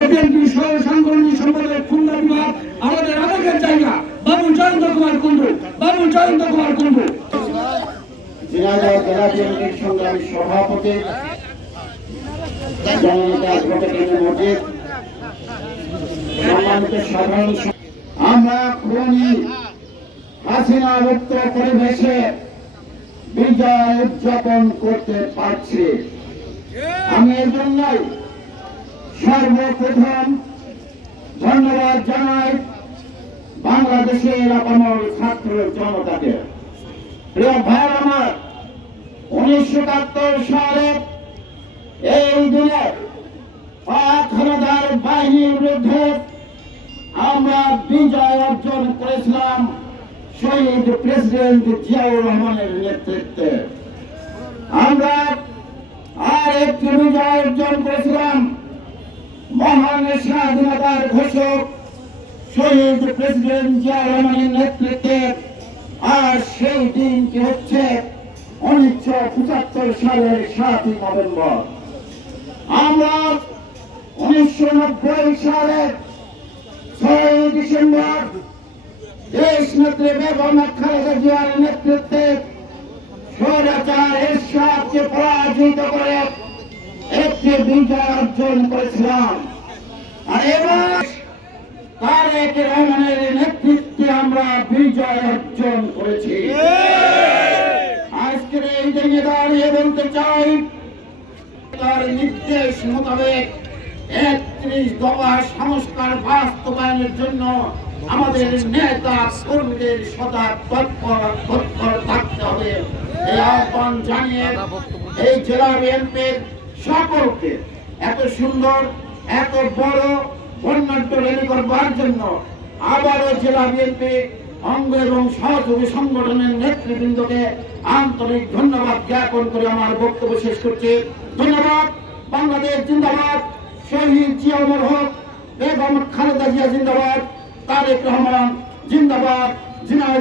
BNP সহ সাংগঠনিক সম্পাদক খুলনা বিভাগ আমাদের আবেগের জায়গা বাবু জয়ন্ত কুমার কুণ্ডু, বাবু জয়ন্ত কুমার কুণ্ডু। ঝিনাইদহ জেলা বিএনপির সংগ্রামী সভাপতি সম্মানিত সাধারণ, আমরা খুনি হাসিনা মুক্ত পরিবেশে বিজয় উদযাপন করতে পারছি। আমি এর জন্যই সর্বপ্রথম ধন্যবাদ জানাই বাংলাদেশের আপামর ছাত্র জনতাকে। প্রিয় ভাই আমার, 1971 সালে এই দিনে পাক হানাদার বাহিনীর বিরুদ্ধে আমরা বিজয় অর্জন করেছিলাম শহীদ প্রেসিডেন্ট জিয়াউর রহমানের নেতৃত্বে। আমরা আর একটি বিজয় অর্জন করেছিলাম মহান স্বাধীনতার ঘোষক শহীদ প্রেসিডেন্ট জিয়াউর রহমানের নেতৃত্বে। আর সেই দিনটি হচ্ছে 1975 সালের 7 নভেম্বর। আমরা 1990 সালের 6 ডিসেম্বর দেশ নেত্রী বেগম খালেদা জিয়ার নেতৃত্বে স্বৈরাচার এরশাদকে পরাজিত করে একটি বিজয় অর্জন করেছিলাম। আর এবার তারেক রহমানের নেতৃত্বে আমরা বিজয় অর্জন করেছি। আজকের এই দিনে দাঁড়িয়ে বলতে চাই, তার নির্দেশ মোতাবেক 31 দফা সংস্কার বাস্তবায়নের জন্য আমাদের নেতা কর্মীদের সদা তৎপর থাকতে হবে। এই আহ্বান জানিয়ে এই জেলা বিএনপির সকলকে এত সুন্দর এত বড় বর্ণাঢ্য র্যালি করবার জন্য আবারও জেলা বিএনপি অঙ্গ এবং সহযোগী সংগঠনের নেতৃবৃন্দকে আন্তরিক ধন্যবাদ জ্ঞাপন করে আমার বক্তব্য শেষ করছি। ধন্যবাদ। বাংলাদেশ জিন্দাবাদ, শহীদ জিয়া অমর হোক, বেগম খালেদা জিয়া জিন্দাবাদ, তারেক রহমান জিন্দাবাদ, ঝিনাইদহ।